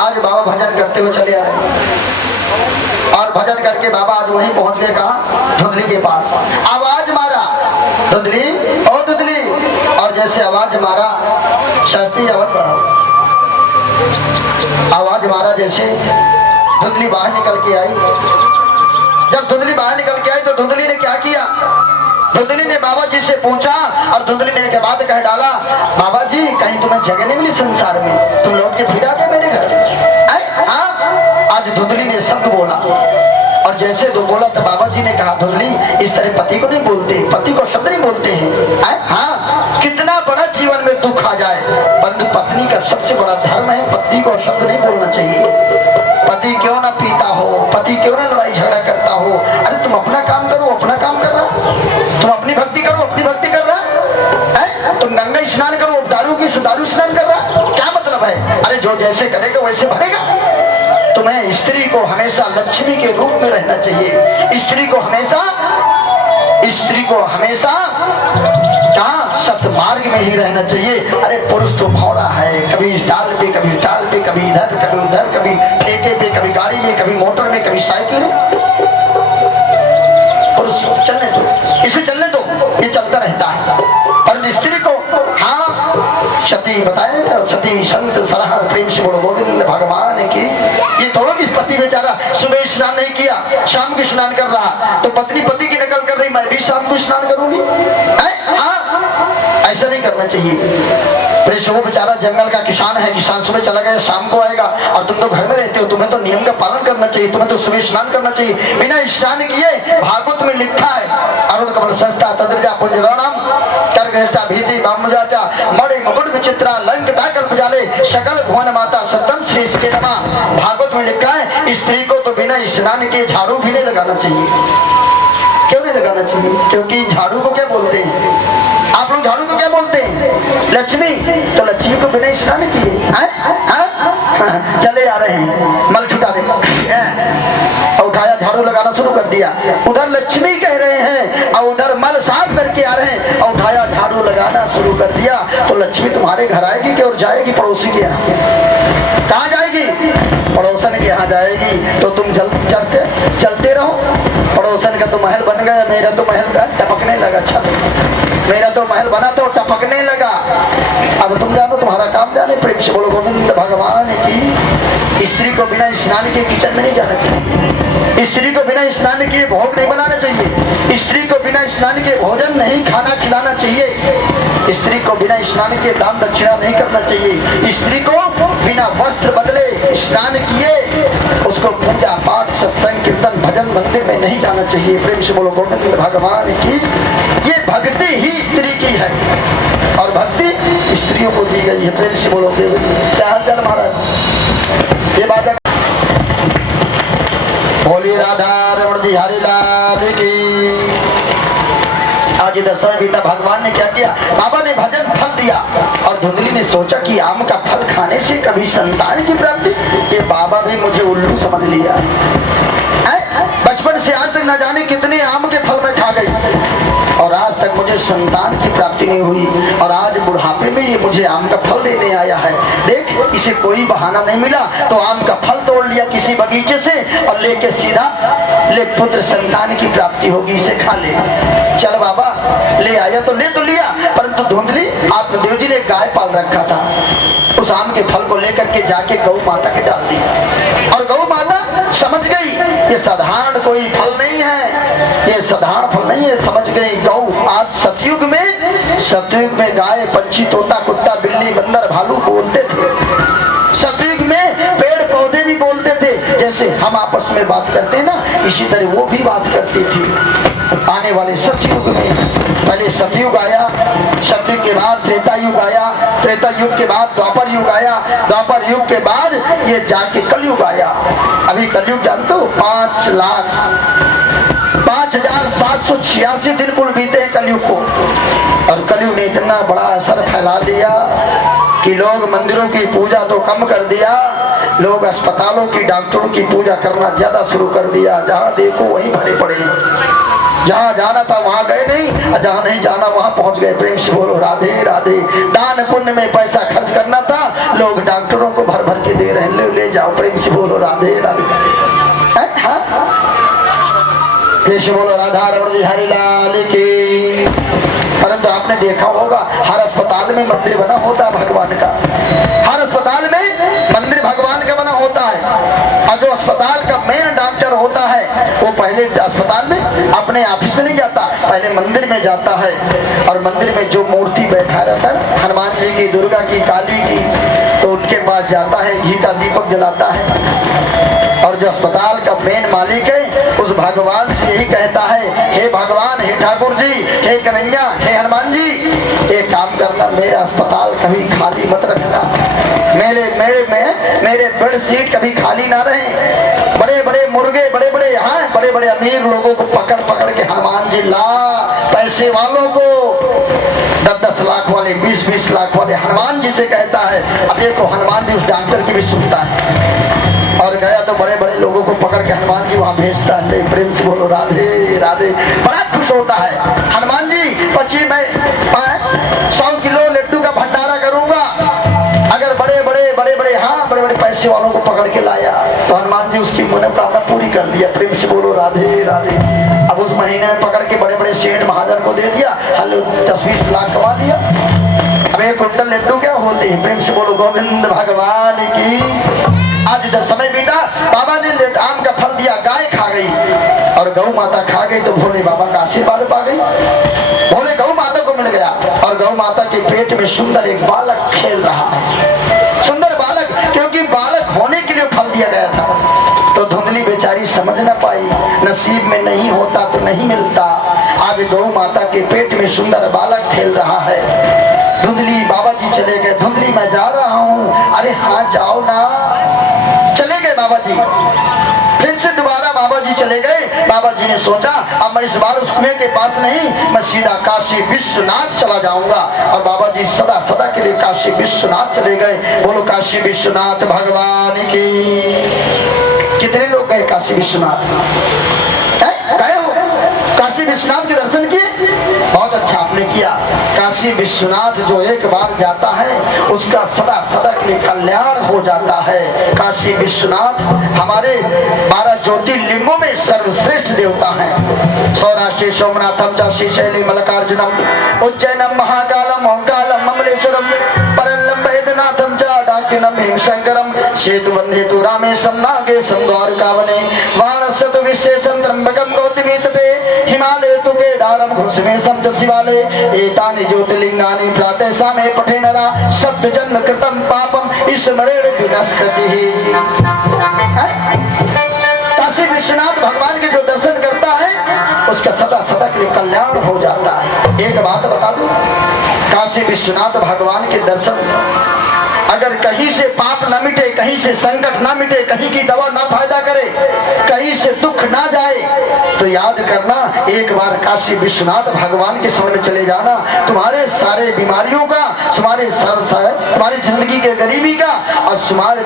आज बाबा भजन करते हुए चले आ रहे हैं और भजन करके बाबा आज वहीं पहुंच गए। कहा? धुंधली के पास। आवाज मारा, धुंधली ओ धुंधली, और जैसे आवाज मारा शास्त्री आवाज बढ़ा, आवाज मारा जैसे धुंधली बाहर निकल के आई। जब धुंधली बाहर निकल के आई तो धुंधली ने क्या किया? धुंधली ने बाबा जी से पूछा और धुंधली ने एक बात कह डाला, बाबा जी कहीं तुम्हें जगह नहीं मिली संसार में, तुम लौट के फिर आ गए मेरे घर? हाँ, आज धुंधली ने शब्द बोला और जैसे दो बोला तो बाबा जी ने कहा, धुंधली इस तरह पति को नहीं बोलते, पति को शब्द नहीं बोलते हैं। हाँ, कितना बड़ा जीवन में दुख आ जाए परंतु पत्नी का सबसे बड़ा धर्म है पति को शब्द नहीं बोलना चाहिए। पति क्यों ना पीता हो, पति क्यों ना लड़ाई झगड़ा करता हो, अरे तुम अपना काम करो, अपना काम कर रहा, तुम अपनी भक्ति करो, अपनी भक्ति कर रहा है, तुम गंगा स्नान करो, दारू की दारू स्नान कर रहा, क्या मतलब है? अरे जो जैसे करेगा वैसे भरेगा। तुम्हें स्त्री को हमेशा लक्ष्मी के रूप में रहना चाहिए, स्त्री को हमेशा कहाँ सतमार्ग में ही रहना चाहिए। अरे पुरुष तो भौरा है, कभी डाल पे कभी टाल पे, कभी इधर कभी उधर, कभी ठेके पे, कभी गाड़ी में, कभी मोटर में, कभी साइकिल में। पुरुष चलने दो, इसे चलने दो, ये चलता रहता है। पर स्त्री को हाँ सती बताए, सती संत सलाह प्रेम से बोलो गोविंद भगवान की। ये थोड़ा कि पति बेचारा सुबह स्नान नहीं किया, शाम को स्नान कर रहा, तो पत्नी पति की नकल कर रही, मैं भी शाम को स्नान करूंगी। हाँ, ऐसा नहीं करना चाहिए। वो बेचारा जंगल का किसान है, किसान सुबह चला गया शाम को आएगा, और तुम तो घर में रहते हो, तुम्हें तो नियम का पालन करना चाहिए, तुम्हें तो सुबह स्नान करना चाहिए। बिना स्नान किए भागवत में लिखा है, अरुण कमल संस्था तद्रजा पुंजरणम कर्गहस्ता भीति बामुजाचा मणि मुकुट विचित्रा लंक ताकल जाले सकल भुवन माता सतम श्री के नमा। भागवत में लिखा है स्त्री को तो बिना स्नान के झाड़ू भी नहीं लगाना चाहिए। क्यों नहीं लगाना चाहिए? क्योंकि झाड़ू को क्या बोलते हैं? आप लोग झाड़ू को क्या बोलते हैं? लक्ष्मी। तो लक्ष्मी को बिना स्नान किए चले आ रहे हैं, मल छुटा दे, उठाया झाड़ू लगाना शुरू कर दिया। उधर लक्ष्मी कह रहे हैं और उधर मल साफ करके आ रहे हैं और उठाया झाड़ू लगाना शुरू कर दिया। तो लक्ष्मी तुम्हारे घर आएगी कि और जाएगी पड़ोसी के यहाँ? कहाँ जाएगी? पड़ोसन के यहाँ जाएगी। तो तुम चलते रहो, पड़ोसन का तो महल बन गया, मेरा तो महल का टपकने लगा छत, मेरा तो महल बना तो टपकने लगा। अब तुम जानो, तुम्हारा काम जाने। प्रेम से बोलो गोविंद भगवान की। स्त्री को बिना स्नान के किचन में नहीं जाना चाहिए, स्त्री को बिना स्नान के भोग नहीं बनाना चाहिए, स्त्री को बिना स्नान के भोजन नहीं खाना खिलाना चाहिए, स्त्री को बिना स्नान के दान दक्षिणा नहीं करना चाहिए, स्त्री को बिना वस्त्र बदले स्नान किए उसको पूजा पाठ सत्संग कीर्तन भजन मंदिर में नहीं जाना चाहिए। प्रेम से बोलो गोविंद भगवान की। ये भक्ति ही स्त्री की है और भक्ति स्त्रियों को दी गई है। प्रेम से बोलोगे क्या हाल चाल महाराज? ये बात बोली राधा रमण जी हरि लाल की। आज दसवें गीता भगवान ने क्या किया? बाबा ने भजन फल दिया और धुंधली ने सोचा कि आम का फल खाने से कभी संतान की प्राप्ति। ये बाबा भी मुझे उल्लू समझ लिया। बचपन से आज तक न जाने कितने आम के फल मैं खा गई और आज तक मुझे संतान की प्राप्ति नहीं हुई, और आज बुढ़ापे में ये मुझे आम का फल देने आया है। देख, इसे कोई बहाना नहीं मिला तो आम का फल तोड़ लिया किसी बगीचे से और लेके सीधा ले पुत्र संतान की प्राप्ति होगी, इसे खा ले। चल बाबा, ले आया तो ले तो लिया, परंतु धुंधली आत्मदेव जी ने गाय पाल रखा था, उस आम के फल को लेकर के जाके गौ माता के डाल दी और गौ माता समझ गई ये साधारण कोई फल नहीं है, ये साधारण फल नहीं है, समझ गई गौ। आज सतयुग में गाय पंछी तोता कुत्ता बिल्ली बंदर भालू बोलते थे, सतयुग में पेड़ पौधे भी बोलते थे, जैसे हम आपस में बात करते हैं ना, इसी तरह वो भी बात करती थी। आने वाले सतयुग में पहले सतयुग आया, सतयुग के बाद त्रेता युग आया, त्रेता युग के बाद द्वापर युग आया, द्वापर युग के बाद ये जाके कलयुग आया। अभी कलयुग जानते हो 5,0786 दिन कुल बीते हैं कलयुग को, और कलयुग ने इतना बड़ा असर फैला दिया कि लोग मंदिरों की पूजा तो कम कर दिया, लोग अस्पतालों की डॉक्टरों की पूजा करना ज्यादा शुरू कर दिया। जहाँ देखो वहीं भरे पड़े, जहाँ जाना था वहाँ गए नहीं, जहाँ नहीं जाना वहाँ पहुँच गए। प्रेम से बोलो राधे राधे। दान पुण्य में पैसा खर्च करना था, लोग डॉक्टरों को भर भर के के दे रहे हैं, ले जाओ, प्रेम से बोलो राधे राधे। हाँ, प्रेम से बोलो राधा रमण बिहारी लाल की। परंतु आपने देखा होगा हर अस्पताल में मंदिर बना होता है भगवान का, हर अस्पताल में मंदिर भगवान का बना होता है। और जो अस्पताल का मेन डॉक्टर होता है वो पहले अस्पताल में अपने ऑफिस में नहीं जाता, पहले मंदिर में जाता है। और मंदिर में जो मूर्ति बैठा रहता है हनुमान जी की, दुर्गा की, काली की, तो उनके पास जाता है, घी का दीपक जलाता है। और जो अस्पताल का मेन मालिक है उस भगवान से यही कहता है, हे भगवान, हे ठाकुर जी, हे कन्हैया, हे हनुमान जी, एक काम करना, मेरा अस्पताल कभी खाली मत रखना, मेरे बेड सीट कभी खाली ना रहे। बड़े बड़े मुर्गे, बड़े बड़े, हाँ, बड़े बड़े अमीर लोगों को पकड़ पकड़ के हनुमान जी ला, पैसे वालों को 10-10 लाख वाले, 20-20 लाख वाले हनुमान जी से कहता है। अब देखो हनुमान जी उस डॉक्टर की भी सुनता है, और गया तो बड़े बड़े लोगों को पकड़ के हनुमान जी वहां भेजता है। प्रेम से बोलो राधे राधे। बड़ा खुश होता है हनुमान जी, 25 मैं 100 किलो लड्डू का भंडारा करूंगा अगर बड़े बड़े, हाँ, बड़े बड़े पैसे वालों को पकड़ के लाया तो हनुमान जी उसकी मनोकामना पूरी कर दिया। प्रेम से बोलो राधे राधे। अब उस महीने में पकड़ के बड़े बड़े सेठ महाजन को दे दिया, हल 10-20 लाख कमा दिया। अब एक कुंटल लड्डू क्या होते हैं? प्रेम से बोलो गोविंद भगवान की। आज इधर समय बीता, बाबा ने आम का फल दिया, गाय खा गई और गौ माता खा गई तो भोले बाबा का आशीर्वाद पा गई। भोले गौ माता को मिल गया और गौ माता के पेट में सुंदर एक बालक खेल रहा है, सुंदर बालक, क्योंकि बालक होने के लिए फल दिया गया था। तो धुंधली बेचारी समझ न पाई, नसीब में नहीं होता तो नहीं मिलता। आज गौ माता के पेट में सुंदर बालक खेल रहा है। धुंधली, बाबा जी चले गए, धुंधली मैं जा रहा हूँ। अरे हाँ जाओ ना, चले गए बाबा जी। फिर से दोबारा बाबा जी चले गए। बाबा जी ने सोचा अब मैं इस बार उस कुएं के पास नहीं, मैं सीधा काशी विश्वनाथ चला जाऊंगा। और बाबा जी सदा सदा के लिए काशी विश्वनाथ चले गए। बोलो काशी विश्वनाथ भगवान की। कितने लोग गए काशी विश्वनाथ? गए हो काशी विश्वनाथ के दर्शन किए? बहुत अच्छा आपने किया। काशी विश्वनाथ जो एक बार जाता है उसका सदा सदा के लिए कल्याण हो जाता है। काशी विश्वनाथ हमारे 12 ज्योतिर्लिंगों में सर्वश्रेष्ठ देवता है। सौराष्ट्र सोमनाथम च श्रीशैली मल्लिकार्जुनम उज्जैनम महाकालम ओंकालम ममलेश्वरम परल्लम वैद्यनाथम च डाकिनम हिमशंकरम सेतु वंदे तु रामेशम नागेशम द्वारकावने वाराणसी विशेषम त्र्यंबकम गौतमी तटे हिमालय तु केदारम घोषमेशम च शिवालय एतानि ज्योतिर्लिंगानि प्रातः सामे पठे नरा सप्त जन्म कृतम पापम स्मरेण विनश्यति। काशी विश्वनाथ भगवान के जो दर्शन करता है उसका सदा सदा के लिए कल्याण हो जाता है। एक बात बता दूं, काशी विश्वनाथ भगवान के दर्शन अगर कहीं से पाप न मिटे, कहीं से संकट न मिटे, कहीं की दवा ना फायदा करे, कहीं से दुख ना जाए, तो याद करना एक बार काशी विश्वनाथ भगवान के शरण में चले जाना। तुम्हारे सारे बीमारियों का, तुम्हारी जिंदगी के गरीबी का और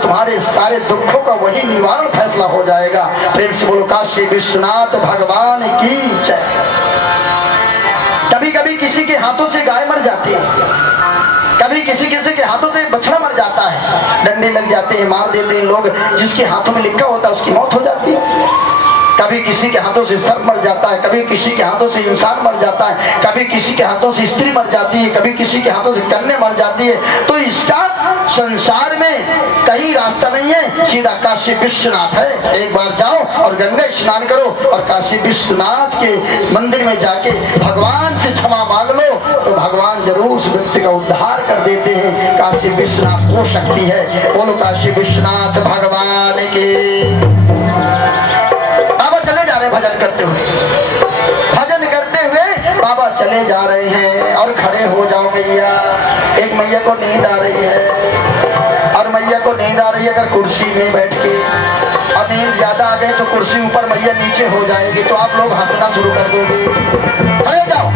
तुम्हारे सारे दुखों का वही निवारण फैसला हो जाएगा। प्रेम से बोलो काशी विश्वनाथ भगवान की जय। कभी कभी किसी के हाथों से गाय मर जाती है, कभी किसी के हाथों से बछड़ा मर जाता है, डंडे लग जाते हैं, मार देते हैं लोग, जिसके हाथों में लिखा होता है उसकी मौत हो जाती है। कभी किसी के हाथों से सर्प मर जाता है, कभी किसी के हाथों से इंसान मर जाता है, कभी किसी के हाथों से स्त्री मर जाती है, कभी किसी के हाथों से कन्या मर जाती है। तो इसका संसार में कहीं रास्ता नहीं है, सीधा काशी विश्वनाथ है। एक बार जाओ और गंगा स्नान करो और काशी विश्वनाथ के मंदिर में जाके भगवान से क्षमा मांग लो तो भगवान जरूर उस व्यक्ति का उद्धार कर देते हैं। काशी विश्वनाथ वो शक्ति है। बोलो काशी विश्वनाथ भगवान के। चले जा रहे भजन करते हुए बाबा चले जा रहे हैं और खड़े हो जाओ मैया। एक मैया को नींद आ रही है और मैया को नींद आ रही है अगर कुर्सी में बैठ के, और नींद ज्यादा आ गई तो कुर्सी ऊपर मैया नीचे हो जाएगी, तो आप लोग हंसना शुरू कर दोगे। खड़े हो जाओ।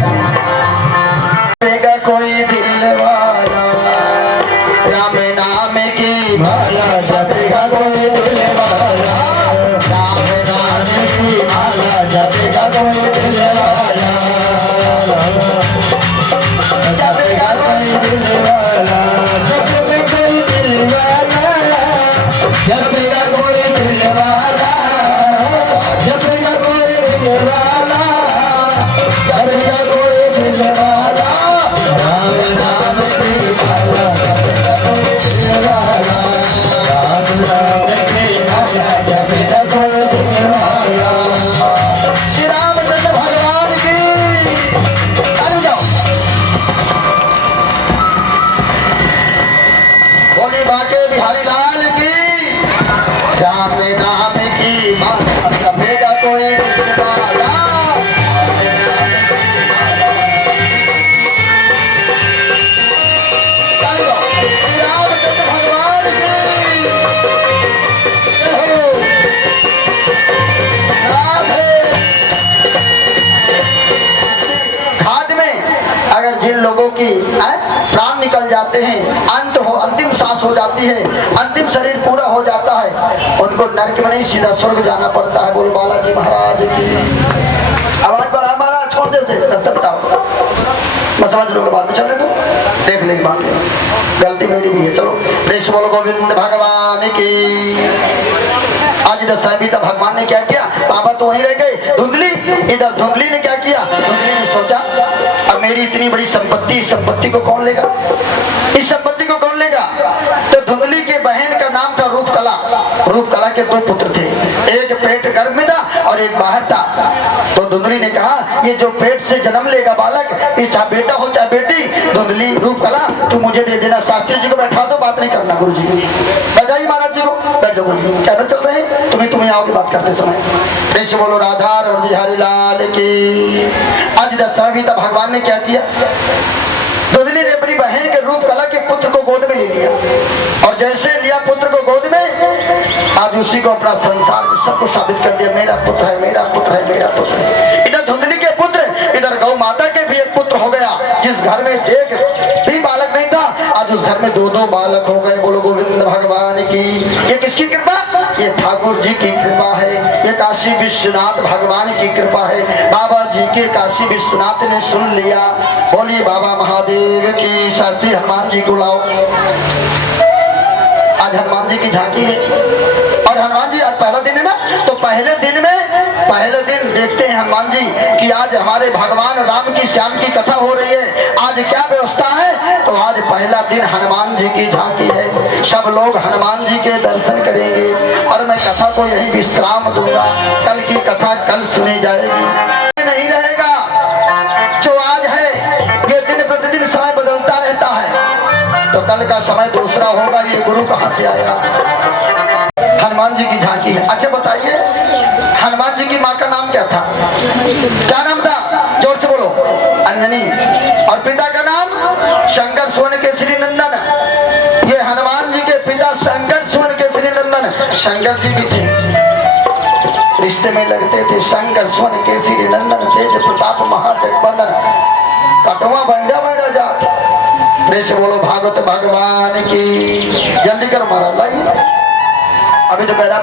कोई दिल वाला राम नाम की माला जपेगा, कोई दिल वाला राम नाम की माला जपेगा, कोई दिल वाला जपेगा, कोई दिल वाला जपेगा, कोई दिल वाला श्री रामचंद्र भगवान की ताली जाओ। बोले बाके बिहारी लाल की। राम नाम की माला मेरा कोई माला। ताली जाओ। श्री रामचंद्र भगवान की जय हो। घाट में अगर जिन लोगों की प्राण निकल जाते हैं, अंत हो, अंतिम सांस हो जाती है, अंतिम शरीर पूरा हो जाता है, उनको नरक में नहीं सीधा स्वर्ग जाना पड़ता है। बोल बालाजी महाराज की। आवाज बढ़ा महाराज, छोड़ देते तब बताओ। मैं समझ लूंगा, बाद में चलने दो, देख लेंगे बात। गलती मेरी भी है। चलो प्रेस बोलो गोविंद भगवान की। आज इधर साहिबीता भगवान ने क्या किया, बाबा तो वहीं रह गए। धुंधली इधर, धुंधली ने क्या किया, धुंधली ने सोचा अब मेरी इतनी बड़ी संपत्ति, संपत्ति को कौन लेगा, इस संपत्ति को कौन लेगा। तो धुंधली के बहन का नाम था रूपकला। रूपकला के दो पुत्र थे, एक पेट गर्भ में था और एक बाहर था। तो धुंधली ने कहा ये जो पेट से जन्म लेगा बालक, ये चाहे बेटा हो चाहे बेटी, धुंधली रूपकला तू मुझे दे देना। शास्त्री जी को बैठा दो, बात नहीं करना। गुरु जी बैठाइए महाराज जी को, बैठ जाओ। गुरु जी क्या चल रहे हैं, तुम्हें आओगे बात करते समय। प्रेस बोलो राधा और बिहारी लाल की। आज दशरथ भगवान ने क्या किया, धुंधली ने अपनी बहन के रूपकला के पुत्र को गोद में ले लिया, और जैसे लिया पुत्र को गोद में, आज उसी को अपना संसार में सबको साबित कर दिया, मेरा पुत्र है, मेरा पुत्र है, मेरा पुत्र है। इधर धुंधली के पुत्र, इधर गौ माता के भी एक पुत्र हो गया। जिस घर में एक भी बालक नहीं था, आज उस घर में दो दो बालक हो गए। बोलो गोविंद भगवान की। ये किसकी कृपा, ये ठाकुर जी की कृपा है, ये काशी विश्वनाथ भगवान की कृपा है। बाबा जी के काशी विश्वनाथ ने सुन लिया। बोलिए बाबा महादेव की। शास्त्री हनुमान जी को लाओ। आज हनुमान जी की झांकी है, और हनुमान जी आज पहला दिन है ना, तो पहले दिन देखते हैं हनुमान जी कि आज हमारे भगवान राम की श्याम की कथा हो रही है, आज क्या व्यवस्था है। तो आज पहला दिन हनुमान जी की झांकी है, सब लोग हनुमान जी के दर्शन करेंगे, और मैं कथा को यही विश्राम दूंगा। कल की कथा कल सुनी जाएगी, नहीं रहेगा। जो आज है ये दिन प्रतिदिन समय बदलता रहता है, तो कल का समय दूसरा होगा। ये गुरु कहाँ से आया। हनुमान जी की झांकी है। अच्छा बताइए, हनुमान जी की माँ का नाम क्या था, क्या नाम था, जोर से बोलो। अंजनी। और पिता का नाम शंकर सुवन केसरी नंदन। ये हनुमान जी के पिता शंकर सुवन केसरी नंदन। शंकर जी भी थे, रिश्ते में लगते थे। शंकर सुवन केसरी नंदन, तेज प्रताप महाजगबंदन, कटवा बंडा बंडा जात। प्रेस बोलो भागवत भगवान की। जल्दी करो महाराज, लाइए अभी तो पैदा